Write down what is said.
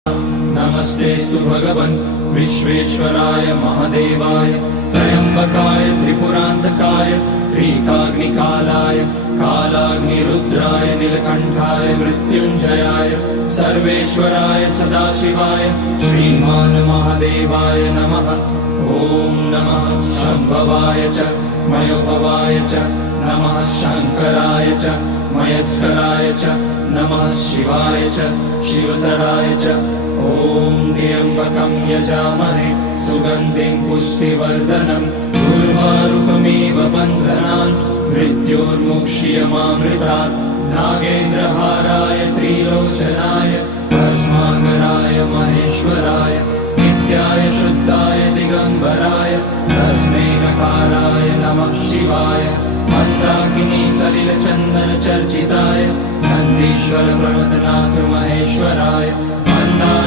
नमस्तेस्तु भगवन् विश्वेश्वराय महादेवाय त्र्यम्बकाय त्रिपुरान्तकाय त्रिकाग्निकालाय कालाग्निरुद्राय नीलकण्ठाय मृत्युञ्जयाय सर्वेश्वराय सदाशिवाय श्रीमान् महादेवाय नमः। ॐ नमः शम्भवाय च मयोभवाय च नमः शङ्कराय च मयस्कराय च नमः शिवाय च शिवतराय च। ॐ त्र्यम्बकं यजामहे सुगन्धिं पुष्टिवर्धनम् उर्वारुकमिव बन्धनान् मृत्योर्मुक्ष्यमामृतात्। नागेन्द्रहाराय त्रिलोचनाय भस्माकराय महेश्वराय नित्याय शुद्धाय दिगम्बराय तस्मै नकाराय नमः शिवाय। मन्दाकिनी सलिलचन्दन चर्चिताय नन्दीश्वर प्रमथनाथ महेश